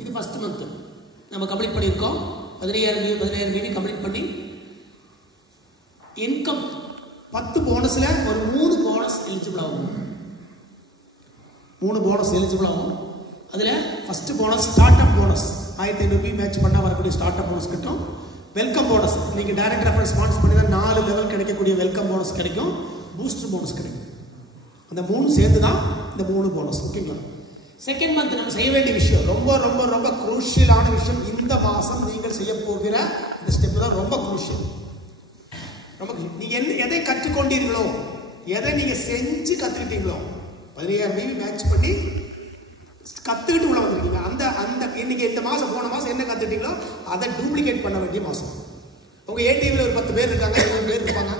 இது first month நம்ம complete பண்ணியிருக்கோம். 15000 மீவி கம்ப்ளீட் பண்ணி இன்கம் 10 போனஸ்ல ஒரு 3 போனஸ் எலிஜிபிள் ஆகும். 3 போனஸ் எலிஜிபிள் ஆகும். அதில் first bonus start up bonus 1500 match பண்ணால் வரக்கூடிய ஸ்டார்ட் அப் போனஸ் கிட்டும். வெல்கம் போனஸ் நீங்கள் டைரக்ட் ரெஃபரன்ஸ் ஸ்பான்சர் பண்ணி தான் 4 லெவல் கிடைக்கக்கூடிய வெல்கம் போனஸ் கிடைக்கும். பூஸ்டர் போனஸ் கிடைக்கும். அந்த 3 சேர்ந்து தான் இந்த 3 போனஸ். ஓகேங்களா? செகண்ட் மந்த் நம்ம செய்ய வேண்டிய விஷயம் ரொம்ப ரொம்ப ரொம்ப குரூஷியலான விஷயம். இந்த மாதம் நீங்கள் செய்ய போகிற இந்த ஸ்டெப் தான் ரொம்ப குரூஷியல். ரொம்ப நீங்கள் எதை கற்றுக்கொண்டீர்களோ, எதை நீங்கள் செஞ்சு கற்றுக்கிட்டீங்களோ, 15000 மீவி மேட்ச் பண்ணி கற்றுக்கிட்டு உள்ள வந்துருக்கீங்க. அந்த இன்னைக்கு இந்த மாதம் போன மாதம் என்ன கற்றுக்கிட்டீங்களோ அதை டூப்ளிகேட் பண்ண வேண்டிய மாதம். உங்கள் ஏடிஎம்ல ஒரு 10 பேர் இருக்காங்க, 20 பேர் இருப்பாங்க.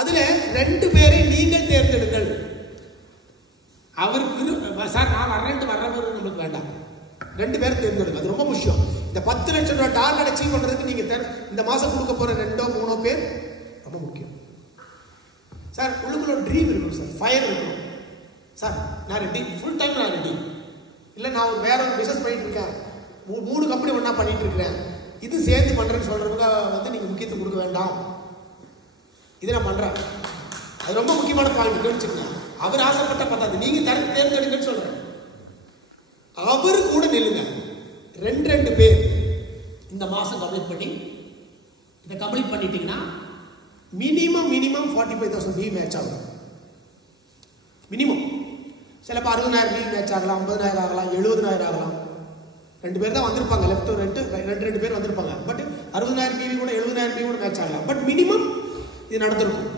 அதில் 2 பேரை நீங்கள் தேர்ந்தெடுங்கள். அவருக்கு சார் நான் வர்றவர் நம்மளுக்கு வேண்டாம். 2 பேர் தேர்ந்தெடுங்க. அது ரொம்ப முக்கியம். இந்த 10 லட்சம் ரூபாய் டார்கெட் அச்சீவ் பண்ணுறதுக்கு நீங்கள் இந்த மாதம் கொடுக்க போகிற 2-3 பேர் ரொம்ப முக்கியம். சார் உள்ளுக்குள்ள ஒரு ட்ரீம் இருக்கணும் சார், ஃபயர் இருக்கணும். சார் நான் ரெடி, ஃபுல் டைம் நான் ரெடி. இல்லை நான் வேற ஒரு பிஸ்னஸ் பண்ணிட்டு இருக்கேன், 3 கம்பெனி ஒன்றா பண்ணிட்டு இருக்கிறேன், இது சேர்ந்து பண்ணுறேன்னு சொல்கிறவங்க வந்து நீங்கள் முக்கியத்துவம் கொடுக்க வேண்டாம். இது நான் பண்ணுறேன். அது ரொம்ப முக்கியமான பாயிண்ட் கவனிச்சுக்கங்க. அவர் ஆசைப்பட்ட பார்த்தாது, நீங்கள் தேர்ந்தெடுங்கன்னு சொல்கிறேன். அவரு கூட நில்லுங்க. 2 பேர் இந்த மாதம் கம்ப்ளீட் பண்ணி இதை கம்ப்ளீட் பண்ணிட்டீங்கன்னா மினிமம் 45,000 மீ மேட்ச் ஆகும். மினிமம் சிலப்போ 60,000 மீ மேட்ச் ஆகலாம், 50,000 ஆகலாம், 70,000 ஆகலாம். 2 பேர் தான் வந்திருப்பாங்க, லெஃப்ட் ரெண்டு பேர் வந்திருப்பாங்க. பட் 60,000 மீவி கூட 70,000 மீவி கூட மேட்ச் ஆகலாம். பட் மினிமம் இது நடந்திருக்கும்.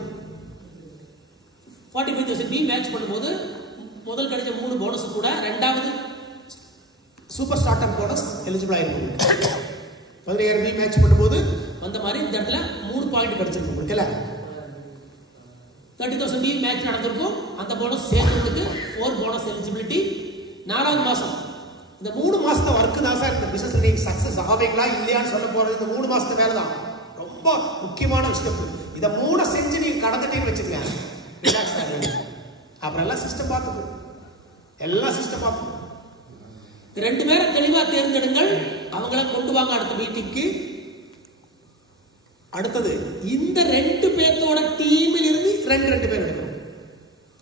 45,000 மீ மேட்ச் பண்ணும்போது முதல் கிடைச்ச 3 போனஸ் கூட 2வது super start up bonus eligible ஆயிருக்கும். 15000 மீ மேட்ச் பண்ணும்போது வந்த மாதிரி இந்த இடத்துல 3 பாயிண்ட் கிடைச்சிருக்கும் உங்களுக்கு. இல்லை 30,000 மீ மேட்ச் நடந்திருக்கும். அந்த போனஸ் சேர்ந்ததுக்கு 4 போனஸ் எலிஜிபிலிட்டி. 4வது மாதம் இந்த 3 மாதத்தை ஒர்க்கு தான் சார் இந்த பிசினஸ் நீங்கள் சக்ஸஸ் ஆவீங்களா இல்லையான்னு சொல்ல போகிறது. இந்த 3 மாதத்து வேலை தான் ரொம்ப முக்கியமான ஸ்டெப். இதை 3 செஞ்சு நீங்கள் கடந்துட்டேன்னு வச்சுக்கலாம், ரிலாக்ஸ் ஆகிடுங்க. அப்புறம் எல்லாம் சிஸ்டம் பார்த்துக்கணும், எல்லாம் சிஸ்டம் பார்த்துக்கணும். 2 பேரை தெளிவாக தேர்ந்தெடுங்கள். அவங்கள கொண்டு வாங்க அடுத்த மீட்டிங்க்கு. அடுத்தது இந்த 2 பேர்த்தோட டீமில் இருந்து 2 பேர் எடுக்கணும்.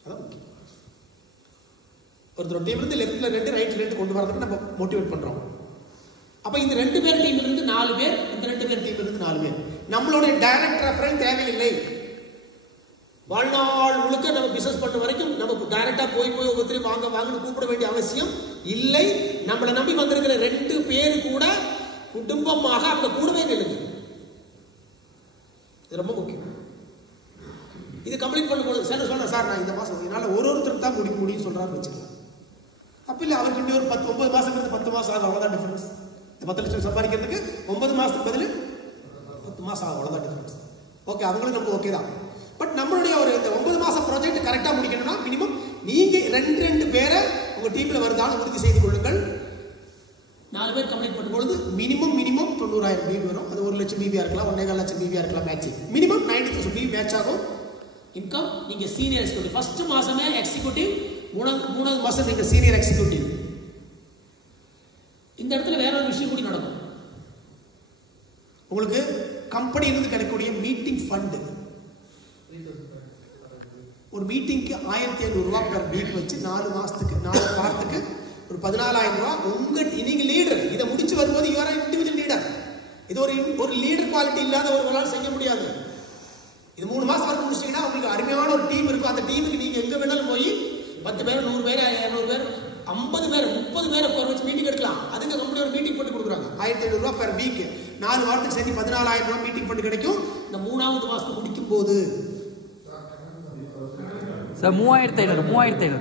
அதான் முக்கியம். ஒருத்தர் டீம் இருந்து லெஃப்ட்ல 2 ரைட்ல 2 கொண்டு வரதுக்கு நம்ம மோட்டிவேட் பண்றோம். அப்ப இந்த 2 பேர் டீம்ல இருந்து 4 பேர், இந்த 2 பேர் டீம்ல இருந்து 4 பேர். நம்மளோட டைரக்ட் ரெஃபரல் தேவையில்லை. வாழ்நாள் முழுக்க நம்ம பிசினஸ் பண்ண வரைக்கும் நமக்கு டைரக்டா போய் ஒவ்வொருத்தரையும் வாங்கன்னு கூப்பிட வேண்டிய அவசியம் இல்லை. நம்மளை நம்பி வந்திருக்கிற 2 பேர் கூட குடும்பமாக அவங்க கூடவே நில்லுங்க. இது ரொம்ப முக்கியம். இது கம்ப்ளீட் பண்ணும்போது சார் சொன்னேன், சார் நான் இந்த மாதம் என்னால் ஒருத்தருக்கு தான் முடிக்க முடியும்னு சொல்கிறான்னு வச்சுக்கலாம். அப்போ இல்லை, அவருக்கு ஒரு 9 மாதம் 10 மாதம் ஆகும், அவ்வளோதான் டிஃபரன்ஸ். இந்த 10 லட்சம் சம்பாதிக்கிறதுக்கு 9 மாதத்துக்கு பதில் 10 மாதம் ஆகும், அவ்வளோதான் டிஃபரன்ஸ். ஓகே, அவங்களும் நம்ம ஓகே தான். பட் நம்மளுடைய ஒரு இந்த 9 மாதம் ப்ராஜெக்ட் கரெக்டாக முடிக்கணும்னா மினிமம் நீங்கள் 2 பேரை உங்கள் டீமில் வருதான்னு உறுதி செய்து கொள்ளுங்கள். 4 பேர் கம்ப்ளீட் பண்ணும்பொழுது மினிமம் 90,000 மீவி வரும். அது 1 லட்சம் மீவியாக இருக்கலாம், 1.25 லட்சம் மீவியாக இருக்கலாம். மேட்ச் மினிமம் 90,000 மீவி மேட்ச் ஆகும். இன்கம் நீங்கள் சீனியர் எக்ஸிக்யூட்டிவ். ஃபர்ஸ்ட் மாதமே எக்ஸிக்யூட்டிவ், 3வது மாதம் நீங்கள் சீனியர் எக்ஸிக்யூட்டிவ். இந்த இடத்துல வேற ஒரு விஷயம் கூட நடக்கும். உங்களுக்கு கம்பெனியிலிருந்து கிடைக்கக்கூடிய மீட்டிங் ஃபண்டு, ஒரு மீட்டிங்க்கு 1500 ரூபா பெர் வீக் வச்சு 4 மாதத்துக்கு 4 வாரத்துக்கு ஒரு 14,000 ரூபா. நீங்க லீடர், இதை முடிச்சு வரும்போது யூஆர் இண்டிவிஜுவல் லீடர். இது ஒரு லீடர் குவாலிட்டி இல்லாத ஒருவரால் செய்ய முடியாது. இது 3 மாசம் வரைக்கும் முடிச்சிட்டீங்கன்னா உங்களுக்கு அருமையான ஒரு டீம் இருக்கும். அந்த டீமுக்கு நீங்க எங்க வேணாலும் போய் 10 பேர் 100 பேர் 200 பேர் 50 பேர் 30 பேரை போற வச்சு மீட்டிங் எடுக்கலாம். அதுக்கு கம்பெனி ஒரு மீட்டிங் போட்டு கொடுக்குறாங்க. 1500 ரூபா பெர் வீக், 4 வாரத்துக்கு சேர்த்து 14,000 ரூபா மீட்டிங் ஃபண்ட் கிடைக்கும். இந்த 3வது மாசத்துக்கு முடிக்கும் போது சார் 3,500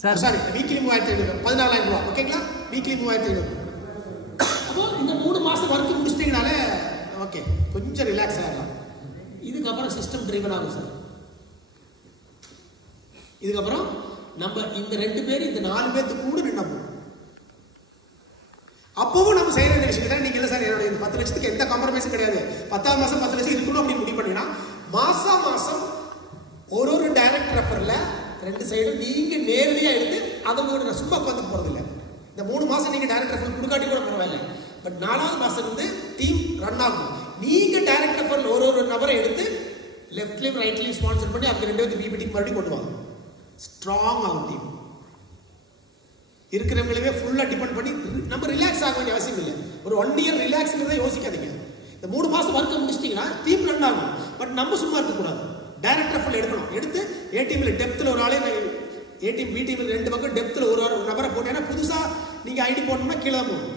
சார், சாரி வீக்லி 3,500, 14,000 ரூபா. ஓகேங்களா? வீக்லி 3,500. அப்போ இந்த 3 மாசம் ஒர்க் முடிச்சிட்டீங்கனாலே ஓகே, கொஞ்சம் ரிலாக்ஸ் ஆகலாம். இதுக்கப்புறம் சிஸ்டம் ட்ரிவன் ஆகும் சார். இதுக்கப்புறம் நம்ம இந்த 2 பேர் இந்த 4 பேர்த்து கூட நின்னோம். அப்பவும் நம்ம செய்ய வேண்டிய விஷயம் நீங்க இல்லை சார் என்னோட 10 லட்சத்துக்கு எந்த காம்ப்ரமைஸும் கிடையாது, 10ஆம் மாசம் 10 லட்சம் இருக்கணும் அப்படின்னு முடிவு பண்ணீங்கன்னா மாசம் ஒரு டைரக்ட் ரெஃபர்ல 2 சைடும் நீங்க நேரடியாக எடுத்து அவங்களோட சும்மா உட்காந்து போறது இல்லை. இந்த 3 மாசம் நீங்க டைரக்டர் ஃபுல் கொடுக்காட்டி கூட பரவாயில்ல, பட் 4வது மாசம் வந்து டீம் ரன் ஆகும். நீங்க டைரக்டர் ஃபுல் ஒரு நபரை எடுத்து லெஃப்ட்லயும் ரைட்லயும் ஸ்பான்சர் பண்ணி அவங்க 2 பேரும் பிபிடி மறுபடியும் கொண்டு வாங்க. ஸ்ட்ராங் ஆகும் டீம். இருக்கிறவங்களவே ஃபுல்லா டிபெண்ட் பண்ணி நம்ம ரிலாக்ஸ் ஆக வேண்டிய அவசியம் இல்லை. ஒரு 1 இயர் ரிலாக்ஸ்ங்கிறத யோசிக்காதீங்க. இந்த 3 மாசம் ஒர்க்கை முடிச்சிட்டீங்கன்னா டீம் ரன் ஆகும். பட் நம்ம சும்மா இருக்கக்கூடாது, டைரக்டர் ஃபுல் எடுக்கணும். எடுத்து ஏ டீம்ல டெப்த்தில் ஒரு ஆளே, ஏ டீம் பி டீம்ல 2 பக்கம் டெப்த்தில் ஒரு நபரை போட்டு, ஏன்னா புதுசா நீங்க ஐடி போடணும்னா கீழே போகும்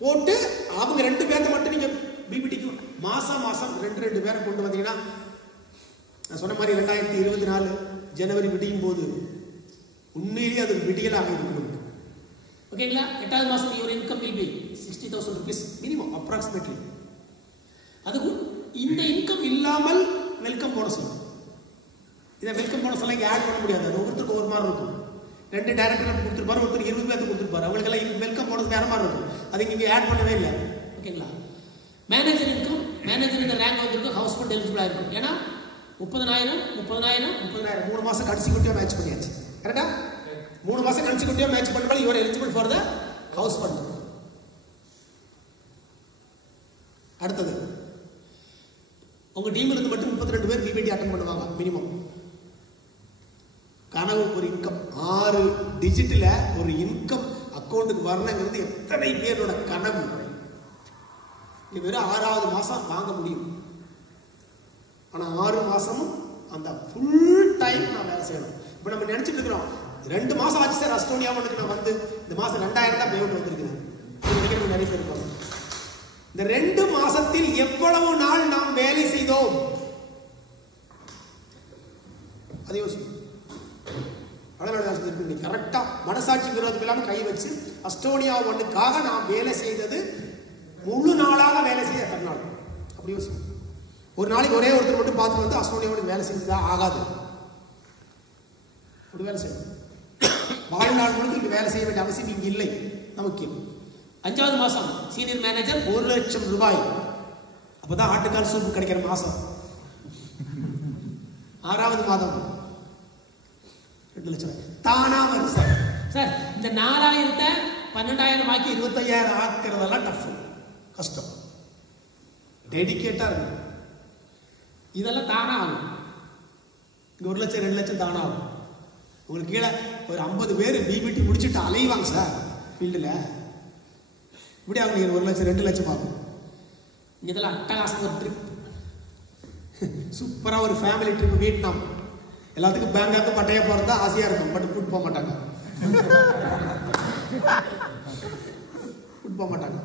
போட்டு அவங்க 2 பேர்த்த மட்டும் நீங்க பிபிடிக்கு மாசம் 2 பேரை கொண்டு வந்தீங்கன்னா, நான் சொன்ன மாதிரி 2024 ஜனவரி விடியும் போது உண்மையிலேயே அது விடியலாக இருக்கணும். ஓகேங்களா? 8வது மாசம் your income will be 60,000 rupees minimum approximately. அதுக்கு இந்த இன்கம் இல்லாமல் வெல்கம் போனஸ். இதை வெல்கம் போனஸ் எல்லாம் இங்கே ஆட் பண்ண முடியாது. அது ஒவ்வொருத்தருக்கு ஒரு மாதிரி இருக்கும். 2 டைரக்டர் கொடுத்துருப்பாரு, ஒருத்தருக்கு 20 பேருக்கு கொடுத்துருப்பாரு. அவங்களுக்கெல்லாம் வெல்கம் போனஸ் வேற மாதிரி இருக்கும். அது இங்கே ஆட் பண்ணவே இல்லை. ஓகேங்களா? மேனேஜர் இன்கம், மேனேஜர் இந்த ரேங்க் வந்துருக்கு, ஹவுஸ் ஃபண்ட் எலிஜிபிளாக இருக்கும். ஏன்னா 30,000 3 மாசம் கன்சிக்யூட்டிவா மேட்ச் பண்ணியாச்சு. கரெக்டா? 3 மாசம் கன்சிக்யூட்டிவா மேட்ச் பண்ணாலும் you are eligible for the house fund. அடுத்தது உங்க டீம்ல இருந்து மட்டும் 32 பேர் பிபிடி அட்டெண்ட் பண்ணுவாங்க மினிமம். கனவு ஒரு இன்கம் 6 டிஜிட்ல ஒரு இன்கம் அக்கௌண்ட்டுக்கு வரணுங்கிறது எத்தனை பேரோட கனவு. இது வெறும் 6வது மாசம் வாங்க முடியும். ஆனா 6 மாசமும் அந்த ஃபுல் டைம் நான் வேலை செய்யணும். இப்போ நம்ம நினைச்சிட்டு இருக்கிறோம் 2 மாசம் ஆச்சு சார் அஸ்டோனியா ஒன்றுக்கு நான் வந்து இந்த மாசம் 2000 தான் பேமெண்ட் வந்திருக்குது. நினைக்கிறவங்க நிறைய பேர் இருப்பாங்க. இந்த 2 மாசத்தில் எவ்வளவு நாள் நாம் வேலை செய்தோம் அதை யோசிக்கும். கரெக்டா மனசாட்சி விரோதம் இல்லாமல் கை வச்சு அஸ்டோனியா ஒன்றுக்காக நாம் வேலை செய்தது முழு நாளாக வேலை செய்ய தன்னாள் அப்படி யோசிக்கும். ஒரு நாளைக்கு ஒரே ஒருத்தர் மட்டும் பார்த்து வந்து அஸ்டோனியாவுக்கு வேலை செஞ்சதா ஆகாது. அப்படி வேலை செய்யணும். வாழ்நாள் முழுக்க இங்க வேலை செய்ய வேண்டிய அவசியம் இங்க இல்லை நமக்கு. 5வது மாசம் சீனியர் மேனேஜர் 1 லட்சம் ரூபாய். அப்பதான் ஆட்டுக்கால் சூப்பு கிடைக்கிற மாசம். 6வது மாதம் 2 லட்சம் தானா வரும் சார். சார் இந்த 4000 12,000 ஆக்கி 25,000 ஆக்குறதெல்லாம் டஃப், கஷ்டம். டெடிகேட்டா இருக்கும். இதெல்லாம் தானா ஆகும். இங்க 1 லட்சம் 2 லட்சம் தானா ஆகும். உங்களுக்கு கீழே ஒரு 50 பேர் பிபிடி முடிச்சுட்டு அலைவாங்க சார் ஃபீல்டில். இப்படி அவங்க 1 லட்சம் 2 லட்சம் ஆகும். இதெல்லாம் அட்டகாசம். ஒரு ட்ரிப், சூப்பராக ஒரு ஃபேமிலி ட்ரிப் வியட்நாம். எல்லாத்துக்கும் பேங்காக்கு பட்டையா போகிறது தான் ஆசையாக இருக்கும். பட் கூட்டு போக மாட்டாங்க. கூட்டு போக மாட்டாங்க.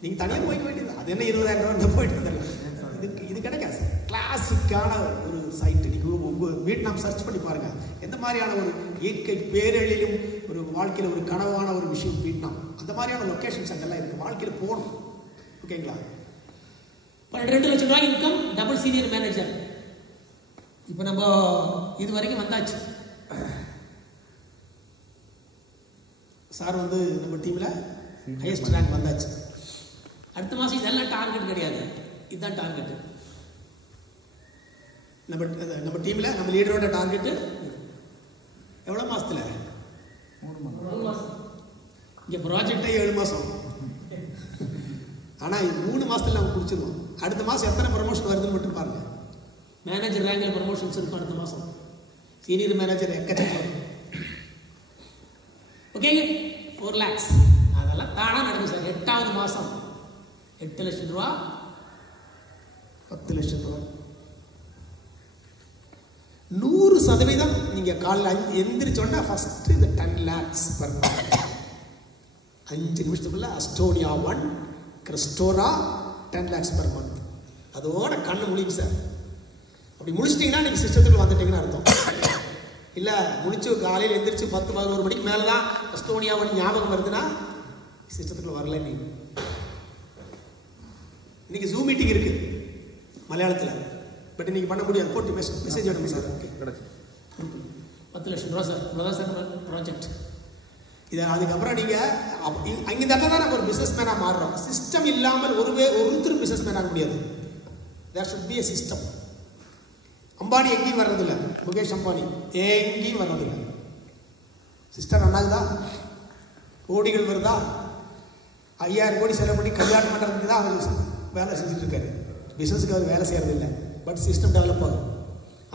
நீங்கள் தனியாக போய்க்க வேண்டியது. அது என்ன 20,000 ரூபா போயிட்டு இருந்தாங்க. இது கிடைக்காது சார். கிளாசிக்கான ஒரு சைட்டு. நீங்கள் உங்கள் வியட்நாம் சர்ச் பண்ணி பாருங்கள். எந்த மாதிரியான ஒரு இயற்கை பேரழிலும் ஒரு வாழ்க்கையில் ஒரு கனவான ஒரு விஷயம் வியட்நாம். அந்த மாதிரியான லொக்கேஷன்ஸ் அங்கெல்லாம் இருக்குது. வாழ்க்கையில் போகணும். ஓகேங்களா? 2 லட்சம் ரூபாய் இன்கம், டபுள் சீனியர் மேனேஜர். இப்போ நம்ம இது வரைக்கும் வந்தாச்சு. சார் வந்து நம்ம டீமில் ஹையஸ்ட் ரேங்க் வந்தாச்சு. அடுத்த மாதம் இதெல்லாம் டார்கெட் கிடையாது, இதுதான் டார்கெட். நம்ம டீமில் நம்ம லீடரோட டார்கெட்டு எவ்வளோ மாதத்தில்? 3 மாதம். இங்கே ப்ராஜெக்டே 7 மாதம். ஆனால் 3 மாதத்தில் நம்ம பிடிச்சிருவோம். அடுத்த மாதம் எத்தனை ப்ரமோஷன் வருதுன்னு மட்டும் பாருங்கள். மேனேஜர் ரேங்கில் ப்ரமோஷன்ஸ் இருக்கும் அடுத்த மாதம். சீனியர் மேனேஜர் எக்கச்சக்கம். ஓகே, 4 lakhs அதெல்லாம் தானாக நடக்கும் சார். 8வது மாதம் 8 லட்சம் ரூபா, 10 லட்சம் ரூபா, 100% நீங்கள் காலையில் எந்திரிச்சோன்னா ஃபஸ்ட்டு இந்த 10 lakhs per month. 5 நிமிஷத்துக்குள்ள அஸ்டோனியா ஒன் கிறிஸ்டோரா 10 lakhs per month. அதோட கண்ணு முடியும் சார். அப்படி முடிச்சிட்டிங்கன்னா நீங்கள் சிஸ்டத்துக்குள்ள வந்துட்டீங்கன்னு அர்த்தம். இல்லை முடிச்சு காலையில் எந்திரிச்சு 10-11 மணிக்கு மேலே தான் அஸ்டோனியா ஒன் ஞாபகம் வருதுன்னா சிஸ்டத்துக்குள்ள வரல. நீங்கள் இன்னைக்கு ஜூம் மீட்டிங் இருக்கு மலையாளத்தில், பட் இன்னைக்கு பண்ண முடியாது. போட்டு மெசேஜ் வேணும் சார். ஓகே, 10 லட்சம் ரூபா சார். இவ்வளோதான் சார் ப்ராஜெக்ட். இதை அதுக்கப்புறம் நீங்கள் அங்கே தான் நம்ம ஒரு பிஸ்னஸ் மேனாக மாறுறோம். சிஸ்டம் இல்லாமல் ஒருத்தரும் பிஸ்னஸ் மேன் ஆக முடியாது. There should be a system. Ambani எங்கேயும் வர்றதில்லை, முகேஷ் அம்பானி எங்கேயும் வர்றதில்லை. சிஸ்டம் நன்னாகுதா? கோடிகள் வருதா, 5000 கோடி செலவு பண்ணி கல்யாணம் பண்ணுறதுக்கு தான் அவர் வேலை செஞ்சுட்டு இருக்காரு. பிஸ்னஸுக்கு அவர் வேலை செய்கிறது இல்லை, பட் சிஸ்டம் டெவலப் ஆகும்.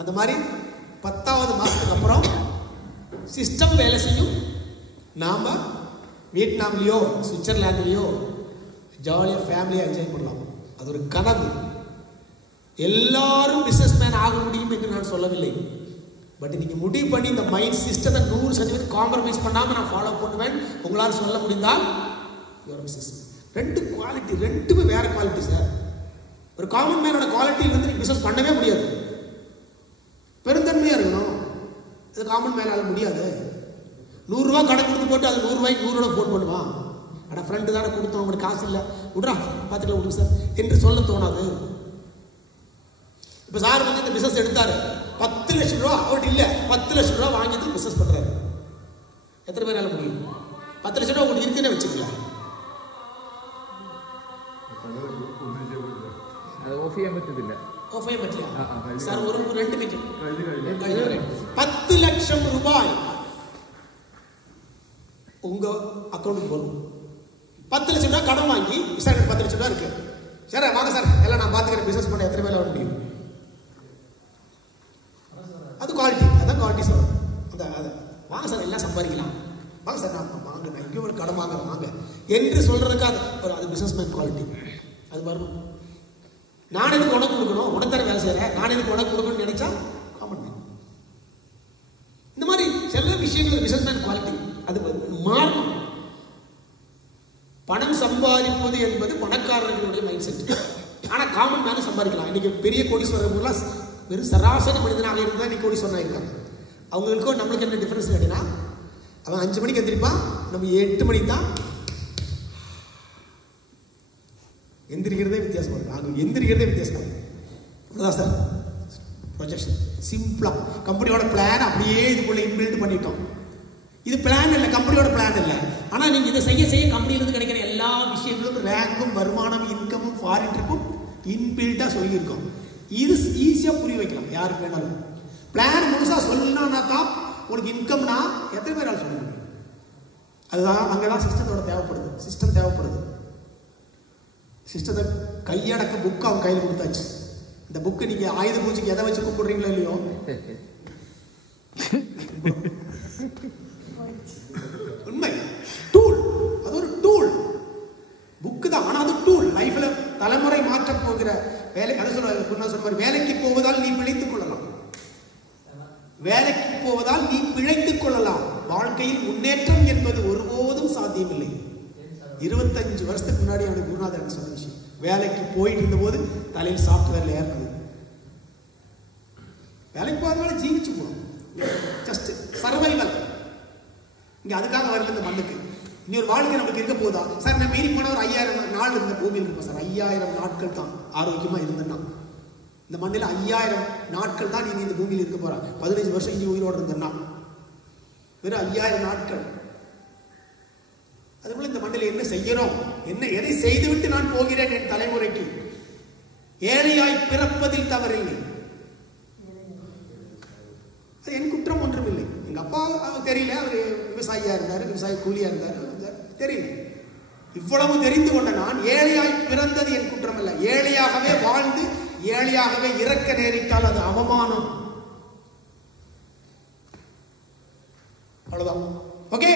அந்த மாதிரி 10வது மாதத்துக்கு அப்புறம் சிஸ்டம் வேலை செய்யும். நாம் வியட்நாம்லேயோ சுவிட்சர்லாந்துலேயோ ஜாலியாக ஃபேமிலியாக என்ஜாய் பண்ணலாம். அது ஒரு கனவு. எல்லாரும் பிஸ்னஸ் மேன் ஆக முடியும் என்று நான் சொல்லவில்லை. பட் நீங்கள் முடிவு பண்ணி இந்த மைண்ட் சிஸ்டத்தை 100% காம்ப்ரமைஸ் பண்ணாமல் நான் ஃபாலோ பண்ணுவேன் உங்களால் சொல்ல முடிந்தால் பிஸ்னஸ். 2 குவாலிட்டி, 2மே வேற குவாலிட்டி சார். ஒரு காமன் மேனோட குவாலிட்டியில் வந்து நீங்கள் பிஸ்னஸ் பண்ணவே முடியாது. பெருந்தன்மையாக இருக்கணும். அது காமன் மேனால முடியாது. 100 ரூபா கடன் கொடுத்து போட்டு அது 100 ரூபாய்க்கு 100 ரூபா ஃபோன் பண்ணுவான். ஆனால் ஃப்ரெண்டு தானே கொடுத்தோம், அவங்களுக்கு காசு இல்லை, விட்றா பார்த்துக்கலாம் விடுங்க சார் என்று சொல்ல தோணாது. இப்போ சார் வந்து இந்த பிஸ்னஸ் எடுத்தாரு, 10 லட்சம் ரூபா அவர்கிட்ட இல்லை, 10 லட்சம் ரூபா வாங்கிட்டு பிஸ்னஸ் பண்ணுறாரு. எத்தனை பேரால முடியும்? 10 லட்சம் ரூபா உங்களுக்கு இருக்குன்னு வச்சுக்கலாம். சார் ஒரு 2 மீட்டிங் 10 லட்சம் ரூபாய் உங்க அக்கௌண்ட்டுக்கு வரும். 10 லட்சம் ரூபாய் கடன் வாங்கி சார் 10 லட்சம் ரூபாய் இருக்கு சார், வாங்க சார் எல்லாம் நான் பார்த்துக்கிறேன், பிசினஸ் பண்ண எத்தனை பேர் வர முடியும்? அது குவாலிட்டி, அதான் குவாலிட்டி சார். அந்த வாங்க சார் எல்லாம் சம்பாதிக்கலாம், வாங்க சார் நான் வாங்க நான் இங்கே ஒரு கடன் வாங்குறேன் வாங்க என்று சொல்றதுக்கு அது பிசினஸ் மேன் குவாலிட்டி. அது வரணும். நான் எனக்கு உனக்கு கொடுக்கணும், உனக்கு வேலை செய்யறேன், நான் எனக்கு உனக்கு கொடுக்கணும்னு நினைச்சா காமன் மேன். இந்த மாதிரி சில விஷயங்கள் பிசினஸ் மேன் குவாலிட்டி அது மாறணும். பணம் சம்பாதிப்பது என்பது பணக்காரர்களுடைய மைண்ட் செட். ஆனால் காமன் மேனும் சம்பாதிக்கலாம். இன்னைக்கு பெரிய கோடீஸ்வரர்கள்லாம் வெறும் சராசரி மனிதனாக இருந்தால் இன்னைக்கு கோடீஸ்வரனாக இருக்காங்க. அவங்களுக்கும் நம்மளுக்கு என்ன டிஃபரன்ஸ் கேட்டீங்கன்னா, அவன் 5 மணிக்கு எந்திரிப்பான், நம்ம 8 மணிக்கு தான் எந்திரிக்கிறதே வித்தியாசமாக இருக்கும். அங்கே எந்திரிக்கிறதே வித்தியாசமாக இருக்கும். அதுதான் சார் ப்ரொஜெக்ஷன். சிம்பிளாக கம்பெனியோட பிளான் அப்படியே இதுக்குள்ள இன்பில்ட் பண்ணிட்டோம். இது பிளான் இல்லை, கம்பெனியோட பிளான் இல்லை. ஆனால் நீங்கள் இதை செய்ய செய்ய கம்பெனியிலிருந்து கிடைக்கிற எல்லா விஷயங்களும் ரேங்கும் வருமானம் இன்கமும் ஃபாரின் ட்ரிப்பும் இன்பில்ட்டாக சொல்லியிருக்கோம். இது ஈஸியாக புரிய வைக்கலாம் யாருக்கு வேணாலும். பிளான் முழுசாக சொல்லணும்னா தான் உனக்கு இன்கம்னா எத்தனை பேரால் சொல்ல முடியும்? அதுதான் அங்கே தான் சிஸ்டத்தோட தேவைப்படுது. சிஸ்டம் தேவைப்படுது. சிஸ்டத்தை கையடக்க புக்கு அவங்க கையில் கொடுத்தாச்சு. இந்த புக்கு நீங்கள் ஆயுத பூஜைக்கு எதை வச்சு கும்பிடுறீங்களோ இல்லையோ, உண்மை டூல், அது ஒரு டூல். புக்கு தான், ஆனால் அது டூல். லைஃப்ல தலைமுறை மாற்ற போகிற வேலை. அதை சொல்ற வேலைக்கு போவதால் நீ பிழைத்துக் கொள்ளலாம், வேலைக்கு போவதால் நீ பிழைத்துக் கொள்ளலாம். வாழ்க்கையில் முன்னேற்றம் என்பது ஒருபோதும் சாத்தியமில்லை. 25 வருஷத்துக்கு முன்னாடி அவனுக்கு குருநாதர் சொன்ன விஷயம். வேலைக்கு போயிட்டு இருந்த போது தலையில் சாஃப்ட்வேர்ல ஏறினது. வேலைக்கு போகிறதுனால ஜீவிச்சு போகணும், ஜஸ்ட் சர்வைவல். இங்கே அதுக்காக வரல இந்த மண்ணுக்கு. இன்னொரு வாழ்க்கை நமக்கு இருக்க போதா சார்? நான் மீறி போன ஒரு 5000 நாள் இந்த பூமியில் இருப்போம் சார். 5000 நாட்கள் தான் ஆரோக்கியமாக இருந்தேன்னா. இந்த மண்ணில் 5000 நாட்கள் தான் நீங்க இந்த பூமியில் இருக்க போறாங்க. 15 வருஷம் இங்கே உயிரோடு இருந்தேன்னா வெறும் 5000 நாட்கள். அதுபோல இந்த மண்ணில் என்ன செய்யறோம், என்ன எதை செய்துவிட்டு நான் போகிறேன் என் தலைமுறைக்கு. ஏழையாய் பிறப்பதில் தவறில்லை, அது என் குற்றம் ஒன்றும் இல்லை. எங்க அப்பா தெரியல, அவர் விவசாயியா இருந்தாரு, விவசாய கூலியா இருந்தாரு, தெரியல. இவ்வளவு தெரிந்து கொண்ட நான் ஏழையாய் பிறந்தது என் குற்றம் அல்ல. ஏழையாகவே வாழ்ந்து ஏழையாகவே இறக்க நேரிட்டால் அது அவமானம். அவ்வளவுதான். ஓகே.